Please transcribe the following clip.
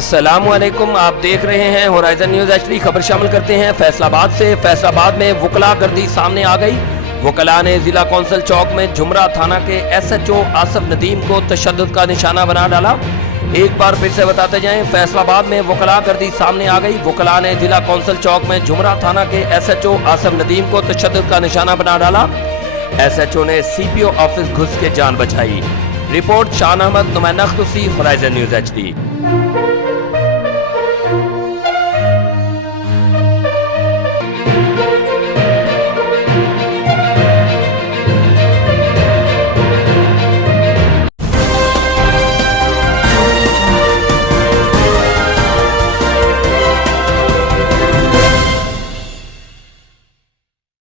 अस्सलामुअलैकुम, आप देख रहे हैं होराइजन न्यूज़ एचडी। खबर शामिल करते हैं फैसलाबाद से। फैसलाबाद में वकला गर्दी सामने आ गई। वकला ने जिला कौंसिल चौक में झुमरा थाना के एसएचओ आसिफ नदीम को तशद्दुद का निशाना बना डाला। एक बार फिर से बताते जाएं, फैसलाबाद में वकला गर्दी सामने आ गई। वकला ने जिला कौंसिल चौक में झुमरा थाना के एसएचओ आसिफ नदीम को तशद्दुद का निशाना बना डाला। एसएचओ ने सीपीओ ऑफिस घुस के जान बचाई। रिपोर्ट शान अहमद, नुमाइंदा खुर्शी, होराइजन न्यूज़ एचडी।